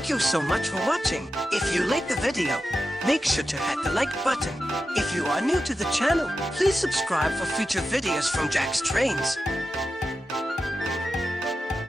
Thank you so much for watching. If you like the video, make sure to hit the like button. If you are new to the channel, please subscribe for future videos from Jack's Trains.